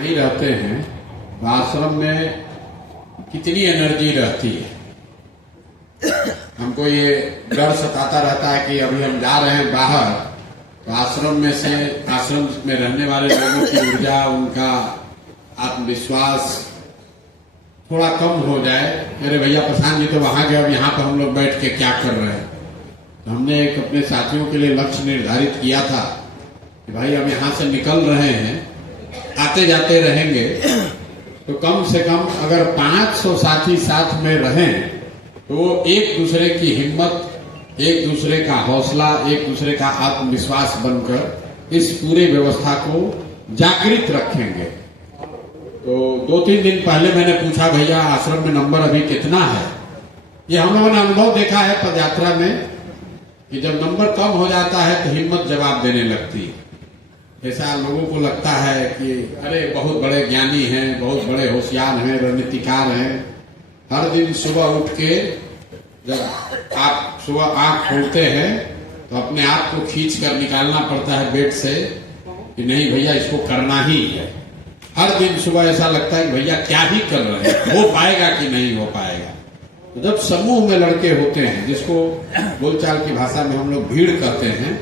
नहीं रहते हैं तो आश्रम में कितनी एनर्जी रहती है। हमको ये डर सताता रहता है कि अभी हम जा रहे हैं बाहर तो आश्रम में रहने वाले लोगों की ऊर्जा, उनका आत्मविश्वास थोड़ा कम हो जाए। मेरे भैया प्रशांत जी तो वहां गए, अब यहाँ पर हम लोग बैठ के क्या कर रहे हैं। तो हमने एक अपने साथियों के लिए लक्ष्य निर्धारित किया था कि भाई अब यहाँ से निकल रहे हैं, आते जाते रहेंगे तो कम से कम अगर 500 साथी साथ में रहें तो एक दूसरे की हिम्मत, एक दूसरे का हौसला, एक दूसरे का आत्मविश्वास बनकर इस पूरे व्यवस्था को जागृत रखेंगे। तो 2-3 दिन पहले मैंने पूछा, भैया आश्रम में नंबर अभी कितना है। ये हम लोगों ने अनुभव देखा है पदयात्रा में कि जब नंबर कम हो जाता है तो हिम्मत जवाब देने लगती है। ऐसा लोगों को लगता है कि अरे बहुत बड़े ज्ञानी हैं, बहुत बड़े होशियार हैं, रणनीतिकार हैं। हर दिन सुबह उठ के जब आप सुबह आंख खोलते हैं तो अपने आप को खींच कर निकालना पड़ता है बेड से कि नहीं भैया इसको करना ही है। हर दिन सुबह ऐसा लगता है कि भैया क्या ही कर रहे हैं, हो पाएगा कि नहीं हो पाएगा। तो जब समूह में लड़के होते हैं, जिसको बोलचाल की भाषा में हम लोग भीड़ कहते हैं,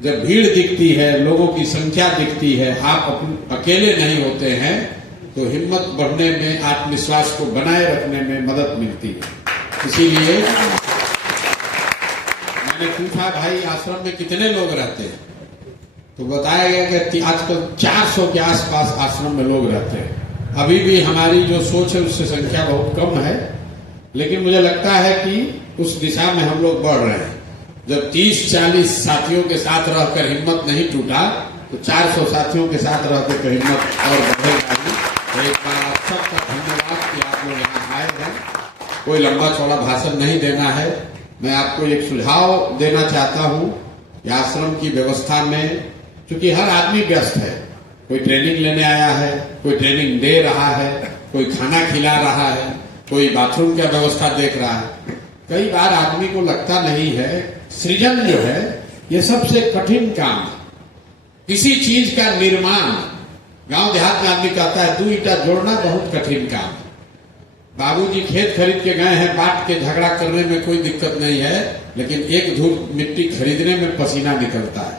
जब भीड़ दिखती है, लोगों की संख्या दिखती है, आप अकेले नहीं होते हैं तो हिम्मत बढ़ने में, आत्मविश्वास को बनाए रखने में मदद मिलती है। इसीलिए मैंने पूछा, भाई आश्रम में कितने लोग रहते हैं। तो बताया गया कि आजकल 400 के आसपास आश्रम में लोग रहते हैं। अभी भी हमारी जो सोच है उससे संख्या बहुत कम है, लेकिन मुझे लगता है कि उस दिशा में हम लोग बढ़ रहे हैं। जब 30-40 साथियों के साथ रहकर हिम्मत नहीं टूटा तो 400 साथियों के साथ रहकर तो हिम्मत और बढ़ेगा ही। तो एक बार आप सबका धन्यवाद कि आप लोग यहाँ आए हैं। कोई लंबा चौड़ा भाषण नहीं देना है, मैं आपको एक सुझाव देना चाहता हूँ कि आश्रम की व्यवस्था में, क्योंकि हर आदमी व्यस्त है, कोई ट्रेनिंग लेने आया है, कोई ट्रेनिंग दे रहा है, कोई खाना खिला रहा है, कोई बाथरूम की व्यवस्था देख रहा है। कई बार आदमी को लगता नहीं है सृजन जो है ये सबसे कठिन काम है। किसी चीज का निर्माण, गांव देहात में आदमी कहता है 2 ईंटा जोड़ना बहुत कठिन काम है। बाबूजी खेत खरीद के गए हैं, बांट के झगड़ा करने में कोई दिक्कत नहीं है, लेकिन एक धूल मिट्टी खरीदने में पसीना निकलता है।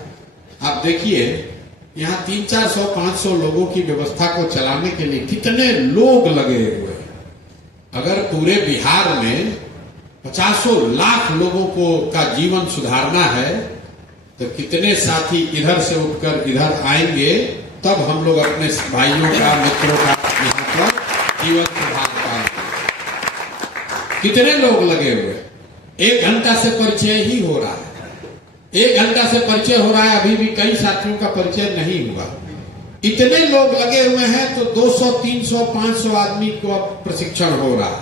आप देखिए यहाँ 300-400-500 लोगों की व्यवस्था को चलाने के लिए कितने लोग लगे हुए हैं। अगर पूरे बिहार में 50 लाख लोगों को का जीवन सुधारना है तो कितने साथी इधर से उठकर इधर आएंगे, तब हम लोग अपने भाइयों का, मित्रों का यहाँ पर जीवन सुधार पाएंगे। कितने लोग लगे हुए, 1 घंटा से परिचय ही हो रहा है। 1 घंटा से परिचय हो रहा है, अभी भी कई साथियों का परिचय नहीं हुआ। इतने लोग लगे हुए हैं तो 200, 300, 500 आदमी को प्रशिक्षण हो रहा है।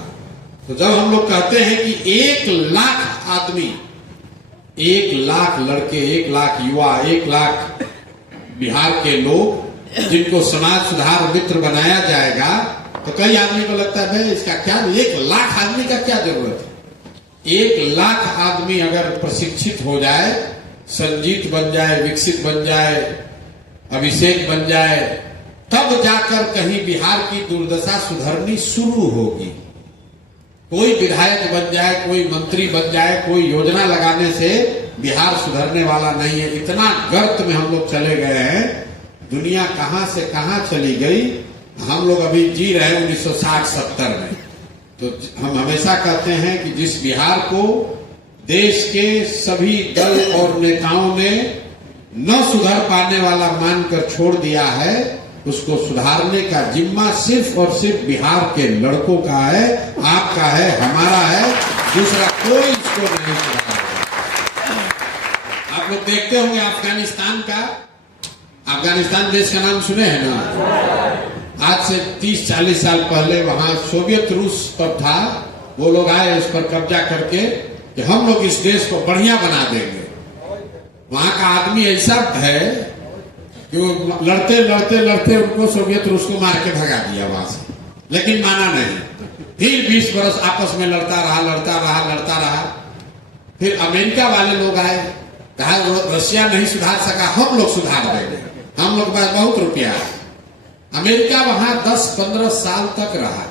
तो जब हम लोग कहते हैं कि 1 लाख आदमी, 1 लाख लड़के, 1 लाख युवा, 1 लाख बिहार के लोग जिनको समाज सुधार मित्र बनाया जाएगा, तो कई आदमी को लगता है भाई इसका क्या, 1 लाख आदमी का क्या जरूरत है। 1 लाख आदमी अगर प्रशिक्षित हो जाए, संजीत बन जाए, विकसित बन जाए, अभिषेक बन जाए, तब जाकर कहीं बिहार की दुर्दशा सुधरनी शुरू होगी। कोई विधायक बन जाए, कोई मंत्री बन जाए, कोई योजना लगाने से बिहार सुधरने वाला नहीं है। इतना गर्त में हम लोग चले गए हैं, दुनिया कहां से कहां चली गई। हम लोग अभी जी रहे हैं 1960-70 में। तो हम हमेशा कहते हैं कि जिस बिहार को देश के सभी दल और नेताओं ने न सुधर पाने वाला मानकर छोड़ दिया है, उसको सुधारने का जिम्मा सिर्फ और सिर्फ बिहार के लड़कों का है, आपका है, हमारा है। दूसरा कोई इसको नहीं सुधारेगा। आप लोग देखते होंगे अफगानिस्तान देश का नाम सुने हैं ना। आज से 30-40 साल पहले वहां सोवियत रूस पर था, वो लोग आए उस पर कब्जा करके कि हम लोग इस देश को बढ़िया बना देंगे। वहां का आदमी ऐसा है कि वो लड़ते लड़ते लड़ते उनको सोवियत रूस को मार के भगा दिया वहां से, लेकिन माना नहीं। फिर 20 बरस आपस में लड़ता रहा। फिर अमेरिका वाले लोग आए, कहा रशिया नहीं सुधार सका, हम लोग सुधार देंगे, हम लोग के पास बहुत रुपया है। अमेरिका वहां 10-15 साल तक रहा।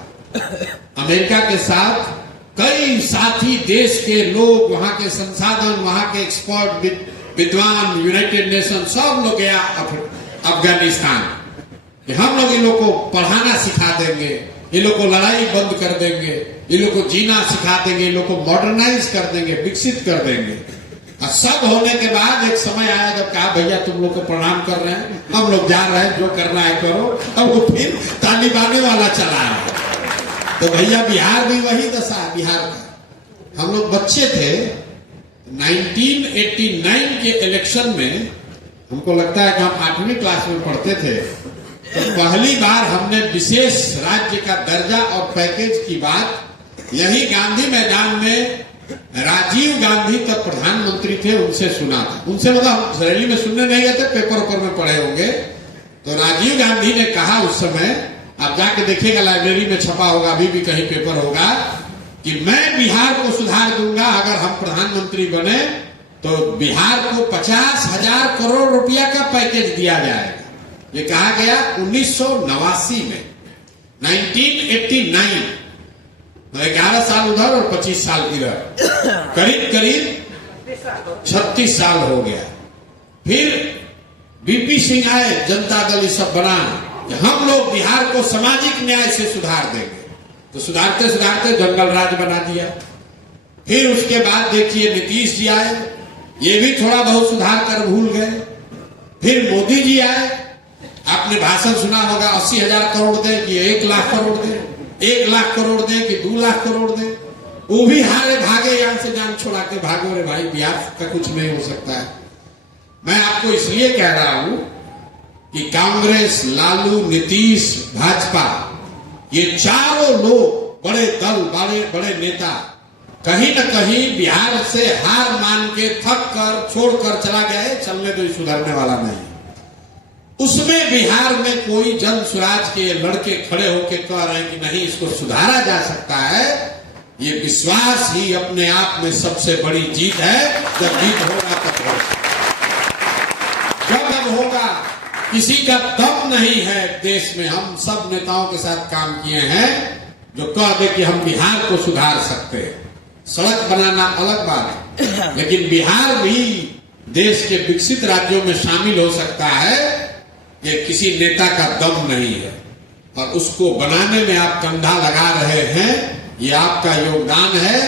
अमेरिका के साथ कई साथी देश के लोग, वहां के संसाधन, वहां के एक्सपर्ट, विद्वान, यूनाइटेड नेशन सब लोग गया अफगानिस्तान कि हम लोग इन लोग को पढ़ाना सिखा देंगे, ये लोग को लड़ाई बंद कर देंगे, ये लोग को जीना सिखा देंगे, ये लोग को मॉडर्नाइज कर देंगे, विकसित कर देंगे। और सब होने के बाद एक समय आया जब कहा भैया तुम लोग को प्रणाम कर रहे हैं, हम लोग जा रहे हैं, जो करना है करो। अब वो फिर तालिबाने वाला चला है। तो भैया बिहार भी वही दशा, बिहार का। हम लोग बच्चे थे, 1989 के इलेक्शन में हमको लगता है कि हम 8वीं क्लास में पढ़ते थे, तो पहली बार हमने विशेष राज्य का दर्जा और पैकेज की बात यही गांधी मैदान में राजीव गांधी तब प्रधानमंत्री थे, उनसे सुना था। उनसे मतलब हम रैली में सुनने नहीं गए थे, पेपर में पढ़े होंगे। तो राजीव गांधी ने कहा उस समय, आप जाके देखिएगा लाइब्रेरी में छपा होगा, अभी भी कहीं पेपर होगा, कि मैं बिहार को सुधार दूंगा अगर हम प्रधानमंत्री बने तो बिहार को 50,000 करोड़ रुपया का पैकेज दिया जाएगा। ये कहा गया 1989 में, 1989। 11 साल उधर और 25 साल इधर, करीब करीब 36 साल हो गया। फिर बीपी सिंह आए, जनता दल ये सब बना, हम लोग बिहार को सामाजिक न्याय से सुधार देंगे। तो सुधारते सुधारते जंगल राज बना दिया। फिर उसके बाद देखिए नीतीश जी आए, ये भी थोड़ा बहुत सुधार कर भूल गए। फिर मोदी जी आए, आपने भाषण सुना होगा, 80,000 करोड़ दे कि 1 लाख करोड़ दे, 1 लाख करोड़ दे कि 2 लाख करोड़ दे। वो भी हारे भागे, यहां से जान छोड़ा के भागो रे भाई, बिहार का कुछ नहीं हो सकता है। मैं आपको इसलिए कह रहा हूं कि कांग्रेस, लालू, नीतीश, भाजपा, ये चारों लोग बड़े दल, बड़े नेता कहीं न कहीं बिहार से हार मान के थक कर छोड़कर चला गया है, चलने तो सुधरने वाला नहीं। उसमें बिहार में कोई जन स्वराज के लड़के खड़े होकर कह रहे हैं कि नहीं इसको सुधारा जा सकता है। ये विश्वास ही अपने आप में सबसे बड़ी जीत है। जब जीत होगा तब होगा, जब होगा। किसी का दम नहीं है देश में। हम सब नेताओं के साथ काम किए हैं जो कह दे कि हम बिहार को सुधार सकते हैं। सड़क बनाना अलग बात है, लेकिन बिहार भी देश के विकसित राज्यों में शामिल हो सकता है। ये किसी नेता का दम नहीं है, और उसको बनाने में आप कंधा लगा रहे हैं, ये आपका योगदान है।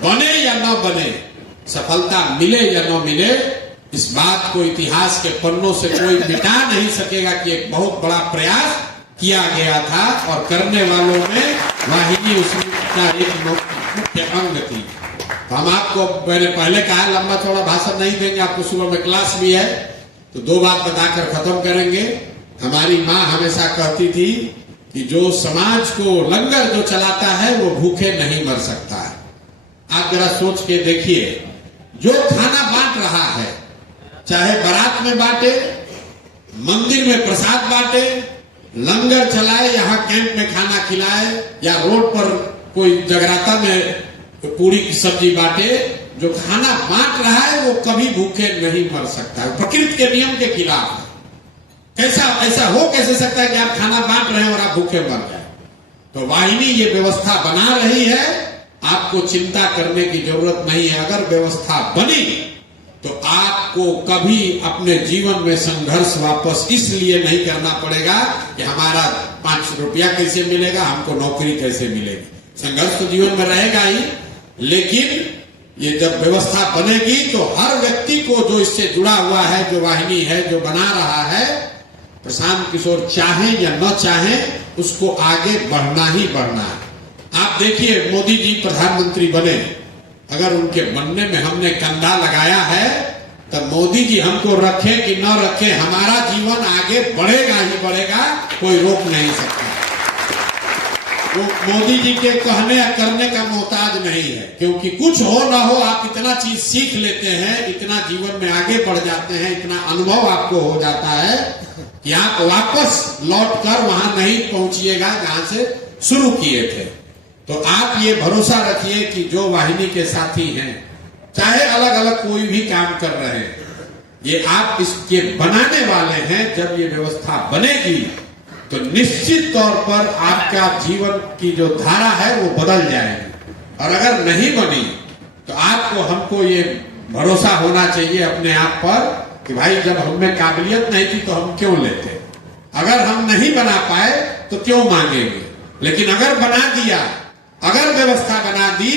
बने या न बने, सफलता मिले या न मिले, इस बात को इतिहास के पन्नों से कोई मिटा नहीं सकेगा कि एक बहुत बड़ा प्रयास किया गया था, और करने वालों में वाहिनी उसका एक मुख्य अंग थी। तो हम आपको, मैंने पहले कहा लंबा चौड़ा भाषण नहीं देंगे, आपको सुबह में क्लास भी है, तो 2 बात बताकर खत्म करेंगे। हमारी माँ हमेशा कहती थी कि जो समाज को लंगर जो चलाता है वो भूखे नहीं मर सकता है। आप जरा सोच के देखिए, जो खाना बांट रहा है, चाहे बारात में बांटे, मंदिर में प्रसाद बांटे, लंगर चलाए, यहाँ कैंप में खाना खिलाए, या रोड पर कोई जगराता में पूरी की सब्जी बांटे, जो खाना बांट रहा है वो कभी भूखे नहीं मर सकता है। प्रकृति के नियम के खिलाफ है। ऐसा हो कैसे सकता है कि आप खाना बांट रहे हैं और आप भूखे मर जाए? तो वाहिनी ये व्यवस्था बना रही है, आपको चिंता करने की जरूरत नहीं है। अगर व्यवस्था बनी तो आपको कभी अपने जीवन में संघर्ष वापस इसलिए नहीं करना पड़ेगा कि हमारा 5 रुपया कैसे मिलेगा, हमको नौकरी कैसे मिलेगी। संघर्ष तो जीवन में रहेगा ही, लेकिन ये जब व्यवस्था बनेगी तो हर व्यक्ति को जो इससे जुड़ा हुआ है, जो वाहिनी है, जो बना रहा है, प्रशांत किशोर चाहे या न चाहे, उसको आगे बढ़ना ही बढ़ना है। आप देखिए मोदी जी प्रधानमंत्री बने, अगर उनके बनने में हमने कंधा लगाया है, तब मोदी जी हमको रखे कि न रखे, हमारा जीवन आगे बढ़ेगा ही बढ़ेगा, कोई रोक नहीं सकता। वो मोदी जी के कहने या करने का मोहताज नहीं है, क्योंकि कुछ हो ना हो आप इतना चीज सीख लेते हैं, इतना जीवन में आगे बढ़ जाते हैं, इतना अनुभव आपको हो जाता है कि आप वापस लौटकर वहां नहीं पहुंचिएगा जहां से शुरू किए थे। तो आप ये भरोसा रखिए कि जो वाहिनी के साथी हैं, चाहे अलग अलग कोई भी काम कर रहे हैं, ये आप इसके बनाने वाले हैं। जब ये व्यवस्था बनेगी तो निश्चित तौर पर आपका जीवन की जो धारा है वो बदल जाएगी। और अगर नहीं बनी तो आपको हमको ये भरोसा होना चाहिए अपने आप पर कि भाई जब हमें काबिलियत नहीं थी तो हम क्यों लेते। अगर हम नहीं बना पाए तो क्यों मांगेंगे, लेकिन अगर बना दिया, अगर व्यवस्था बना दी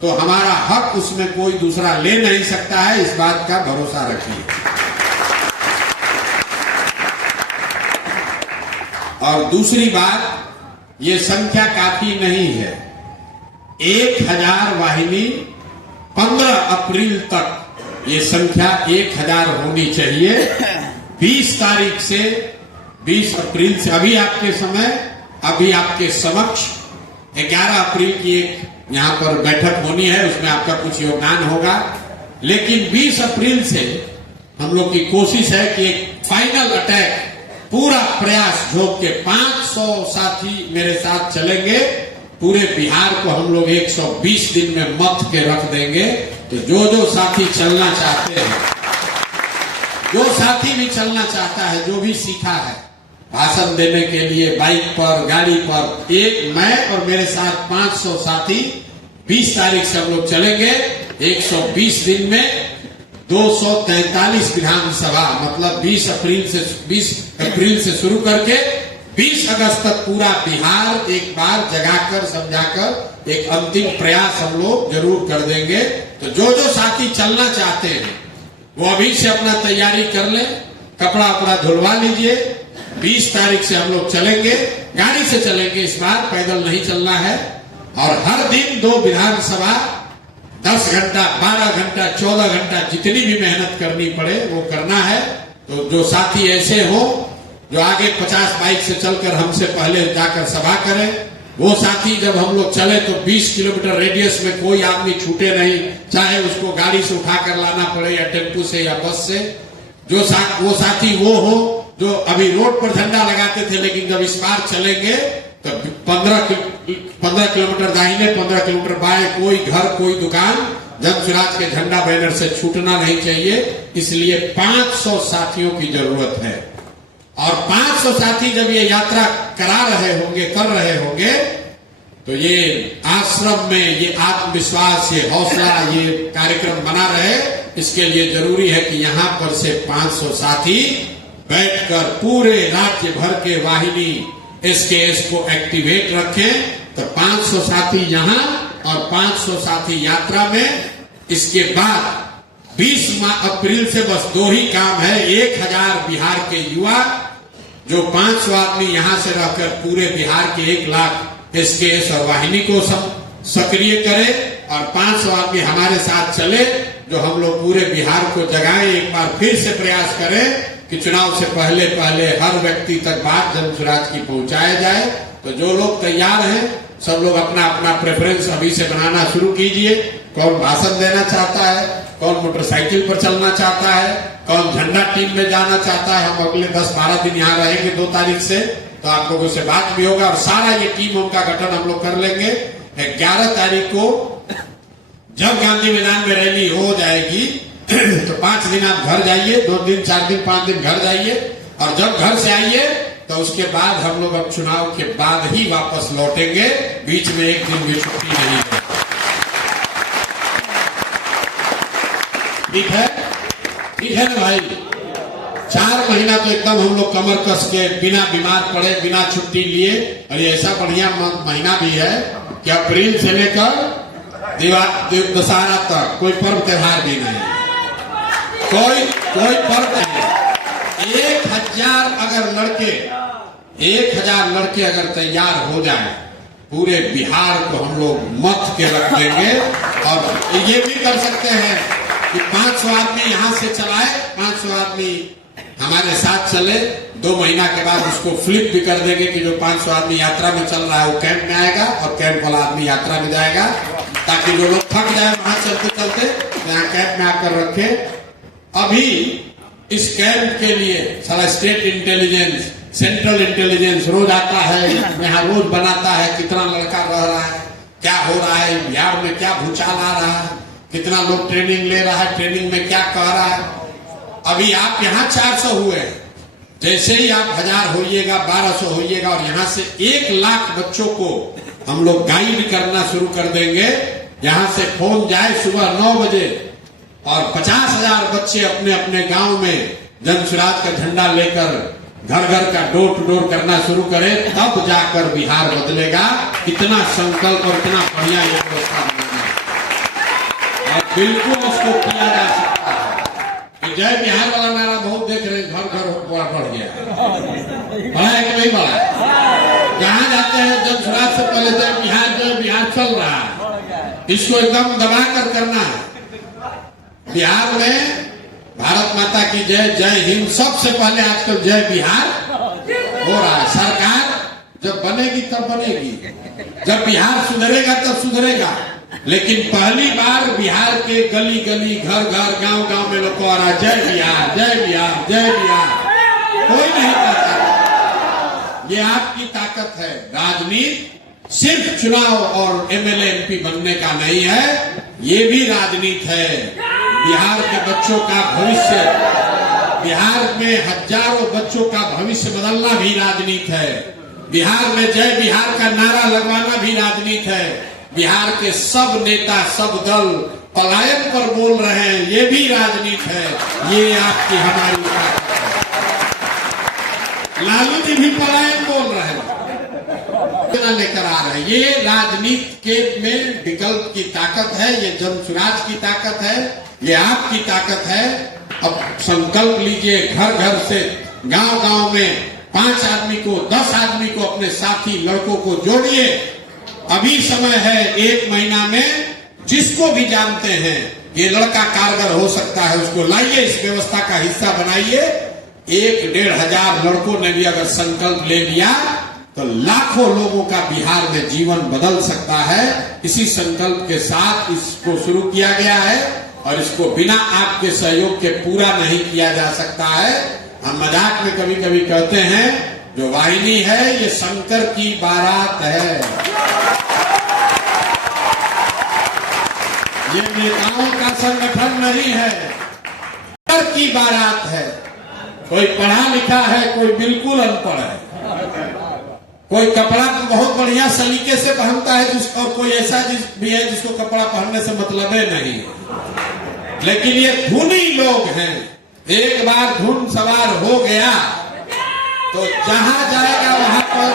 तो हमारा हक उसमें कोई दूसरा ले नहीं सकता है, इस बात का भरोसा रखिए। और दूसरी बात, ये संख्या काफी नहीं है। 1000 वाहिनी 15 अप्रैल तक ये संख्या 1000 होनी चाहिए। 20 तारीख से 20 अप्रैल से अभी आपके समक्ष 11 अप्रैल की एक यहाँ पर बैठक होनी है, उसमें आपका कुछ योगदान होगा। लेकिन 20 अप्रैल से हम लोग की कोशिश है कि एक फाइनल अटैक, पूरा प्रयास झोंक के 500 साथी मेरे साथ चलेंगे। पूरे बिहार को हम लोग 120 दिन में मत के रख देंगे। तो जो साथी चलना चाहते हैं, जो साथी भी चलना चाहता है, जो भी सीखा है भाषण देने के लिए बाइक पर, गाड़ी पर, एक मैं और मेरे साथ 500 साथी 20 तारीख से हम लोग चलेंगे। 120 दिन में 243 विधानसभा, मतलब 20 अप्रैल से शुरू करके 20 अगस्त तक पूरा बिहार एक बार जगाकर समझाकर एक अंतिम प्रयास हम लोग जरूर कर देंगे। तो जो साथी चलना चाहते हैं वो अभी से अपना तैयारी कर लें, कपड़ा अपना धुलवा लीजिए। 20 तारीख से हम लोग चलेंगे, गाड़ी से चलेंगे, इस बार पैदल नहीं चलना है। और हर दिन 2 विधानसभा, 10 घंटा, 12 घंटा, 14 घंटा, जितनी भी मेहनत करनी पड़े वो करना है। तो जो साथी ऐसे हो जो आगे 50 बाइक से चलकर हमसे पहले जाकर सभा करें, वो साथी जब हम लोग चले तो 20 किलोमीटर रेडियस में कोई आदमी छूटे नहीं, चाहे उसको गाड़ी से उठाकर लाना पड़े या टेम्पू से या बस से। वो साथी वो हो जो अभी रोड पर झंडा लगाते थे, लेकिन जब इस बार चलेंगे तो 15 किलोमीटर दाहिने, 15 किलोमीटर बाएं, कोई घर, कोई दुकान जन स्वराज के झंडा बैनर से छूटना नहीं चाहिए। इसलिए 500 साथियों की जरूरत है। और 500 साथी जब ये यात्रा कर रहे होंगे तो ये आश्रम में ये आत्मविश्वास, ये हौसला, ये कार्यक्रम बना रहे। इसके लिए जरूरी है कि यहाँ पर से 500 साथी बैठकर पूरे राज्य भर के वाहिनी SKS को एक्टिवेट रखें। तो 500 साथी यहाँ और 500 साथी यात्रा में। इसके बाद 20 अप्रैल से बस 2 ही काम है। 1000 बिहार के युवा, जो 500 आदमी यहाँ से रहकर पूरे बिहार के 1 लाख SKS और वाहिनी को सक्रिय करे, और 500 आदमी हमारे साथ चले, जो हम लोग पूरे बिहार को जगाएं। एक बार फिर से प्रयास करें कि चुनाव से पहले हर व्यक्ति तक बात जन स्वराज की पहुंचाया जाए। तो जो लोग तैयार हैं, सब लोग अपना अपना प्रेफरेंस अभी से बनाना शुरू कीजिए। कौन भाषण देना चाहता है, कौन मोटरसाइकिल पर चलना चाहता है, कौन झंडा टीम में जाना चाहता है। हम अगले 10-12 दिन यहाँ रहेंगे 2 तारीख से, तो आप लोगों से बात भी होगा और सारा ये टीमों का गठन हम लोग कर लेंगे। 11 तारीख को जब गांधी मैदान में रैली हो जाएगी तो 5 दिन आप घर जाइए, 2 दिन, 4 दिन, 5 दिन घर जाइए, और जब घर से आइए तो उसके बाद हम लोग अब चुनाव के बाद ही वापस लौटेंगे। बीच में 1 दिन भी छुट्टी नहीं है। ठीक है ना भाई? 4 महीना तो एकदम हम लोग कमर कस के, बिना बीमार पड़े, बिना छुट्टी लिए, और ये ऐसा बढ़िया महीना भी है कि अप्रैल से लेकर दशहरा तक कोई पर्व त्योहार भी नहीं, कोई पर्व नहीं। 1000 लड़के अगर तैयार हो जाए, पूरे बिहार को हम लोग मत के रख देंगे। और ये भी कर सकते हैं कि 500 आदमी यहाँ से चलाए, 500 आदमी हमारे साथ चले। 2 महीना के बाद उसको फ्लिप भी कर देंगे कि जो 500 आदमी यात्रा में चल रहा है वो कैंप में आएगा और कैंप वाला आदमी यात्रा में जाएगा, ताकि जो लोग थक जाए वहां चलते चलते यहाँ कैंप में आकर रखे। अभी इस कैंप के लिए सारा स्टेट इंटेलिजेंस, सेंट्रल इंटेलिजेंस रोज आता है, यहाँ रोज बनाता है कितना लड़का रह रहा है, क्या हो रहा है बिहार में, क्या भूचाल आ रहा है, कितना लोग ट्रेनिंग ले रहा है, ट्रेनिंग में क्या कह रहा है। अभी आप यहाँ 400 हुए, जैसे ही आप 1000 होइएगा, 1200 होइएगा और यहां से 1 लाख बच्चों को हम लोग गाइड करना शुरू कर देंगे। यहां से फोन जाए सुबह 9 बजे और 50,000 बच्चे अपने अपने गांव में जन स्वराज का झंडा लेकर घर घर का डोर टू डोर करना शुरू करें, तब जाकर बिहार बदलेगा। कितना संकल्प और इतना बढ़िया ये व्यवस्था बनाना है और बिल्कुल इसको किया जा सकता है। जय बिहार वाला नारा बहुत देख रहे हैं, घर घर बढ़ गया, बढ़ा है कि नहीं बढ़ा? जहां जाते हैं जन स्वराज से पहले जय बिहार चल रहा है, इसको एकदम दबा कर करना है। बिहार में भारत माता की जय, जय हिंद, सबसे पहले आजकल जय बिहार हो रहा है। सरकार जब बनेगी तब बनेगी, जब बिहार सुधरेगा तब सुधरेगा, लेकिन पहली बार बिहार के गली गली, घर घर, गांव गांव में लोग आ रहा जय बिहार, जय बिहार, जय बिहार। कोई नहीं कहता। ये आपकी ताकत है। राजनीति सिर्फ चुनाव और एमएलए एमपी बनने का नहीं है, ये भी राजनीति है। बिहार के बच्चों का भविष्य, बिहार में हजारों बच्चों का भविष्य बदलना भी राजनीति है। बिहार में जय बिहार का नारा लगवाना भी राजनीति है। बिहार के सब नेता, सब दल पलायन पर बोल रहे हैं, ये भी राजनीति है। ये आपकी हमारी ताकत है। लालू जी भी पलायन बोल रहे हैं, लेकर आ रहे हैं। ये राजनीति के में विकल्प की ताकत है, ये जन स्वराज की ताकत है, ये आपकी ताकत है। अब संकल्प लीजिए, घर घर से, गांव गांव में 5 आदमी को, 10 आदमी को, अपने साथी लड़कों को जोड़िए। अभी समय है, 1 महीना में जिसको भी जानते हैं ये लड़का कारगर हो सकता है, उसको लाइए, इस व्यवस्था का हिस्सा बनाइए। 1-1,500 लड़कों ने भी अगर संकल्प ले लिया तो लाखों लोगों का बिहार में जीवन बदल सकता है। इसी संकल्प के साथ इसको शुरू किया गया है और इसको बिना आपके सहयोग के पूरा नहीं किया जा सकता है। हम मजाक में कभी कभी कहते हैं, जो वाहिनी है ये शंकर की बारात है, ये नेताओं का संगठन नहीं है, शंकर की बारात है। कोई पढ़ा लिखा है, कोई बिल्कुल अनपढ़ है, कोई कपड़ा बहुत बढ़िया सलीके से पहनता है और कोई ऐसा भी है जिसको कपड़ा पहनने से मतलब नहीं है। लेकिन ये धुनी लोग हैं, एक बार धुन सवार हो गया तो जहां जाएगा वहां पर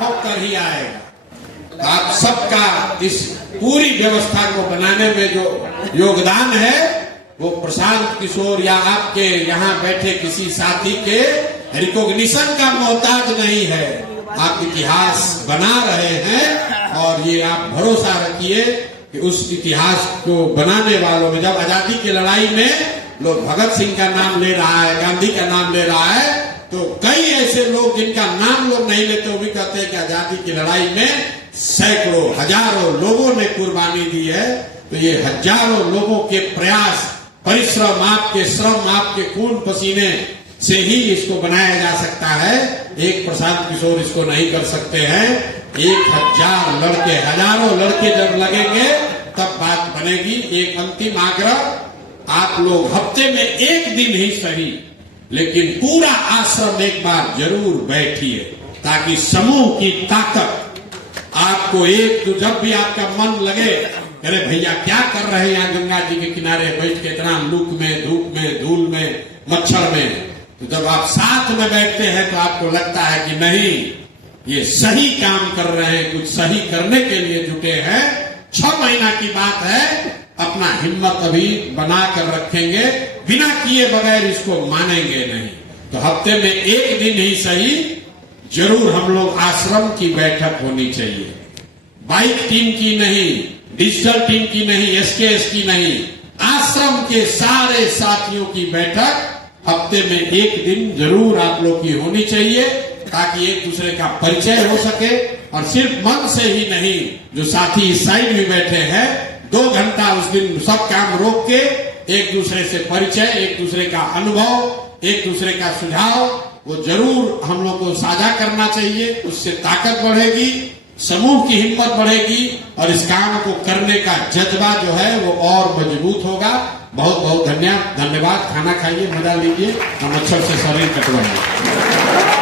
होकर ही आएगा। आप सबका इस पूरी व्यवस्था को बनाने में जो योगदान है वो प्रशांत किशोर या आपके यहाँ बैठे किसी साथी के रिकॉग्निशन का मोहताज नहीं है। आप इतिहास बना रहे हैं और ये आप भरोसा रखिए कि उस इतिहास को बनाने वालों में, जब आजादी की लड़ाई में लोग भगत सिंह का नाम ले रहा है, गांधी का नाम ले रहा है, तो कई ऐसे लोग जिनका नाम लोग नहीं लेते वो भी कहते हैं कि आजादी की लड़ाई में सैकड़ों, हजारों लोगों ने कुर्बानी दी है। तो ये हजारों लोगों के प्रयास, परिश्रम, आपके श्रम, आपके खून पसीने से ही इसको बनाया जा सकता है। एक प्रशांत किशोर इसको नहीं कर सकते हैं। 1000 लड़के, हजारों लड़के जब लगेंगे तब बात बनेगी। एक अंतिम आग्रह, आप लोग हफ्ते में 1 दिन ही सही, लेकिन पूरा आश्रम एक बार जरूर बैठिए, ताकि समूह की ताकत आपको जब भी आपका मन लगे, अरे भैया क्या कर रहे हैं यहाँ गंगा जी के किनारे बैठ के इतना लूक में, धूप में, धूल में, मच्छर में, तो जब आप साथ में बैठते हैं तो आपको लगता है कि नहीं, ये सही काम कर रहे हैं, कुछ सही करने के लिए जुटे हैं। 6 महीना की बात है, अपना हिम्मत अभी बना कर रखेंगे, बिना किए बगैर इसको मानेंगे नहीं। तो हफ्ते में 1 दिन ही सही जरूर हम लोग आश्रम की बैठक होनी चाहिए। बाइक टीम की नहीं, डिजिटल टीम की नहीं, एसकेएस की नहीं, आश्रम के सारे साथियों की बैठक हफ्ते में 1 दिन जरूर आप लोग की होनी चाहिए, ताकि एक दूसरे का परिचय हो सके। और सिर्फ मन से ही नहीं, जो साथी इस साइड में बैठे हैं, 2 घंटा उस दिन सब काम रोक के एक दूसरे से परिचय, एक दूसरे का अनुभव, एक दूसरे का सुझाव वो जरूर हम लोग को साझा करना चाहिए। उससे ताकत बढ़ेगी, समूह की हिम्मत बढ़ेगी और इस काम को करने का जज्बा जो है वो और मजबूत होगा। बहुत बहुत धन्यवाद। खाना खाइए, मजा लीजिए और मच्छर से शरीर कटवाइए।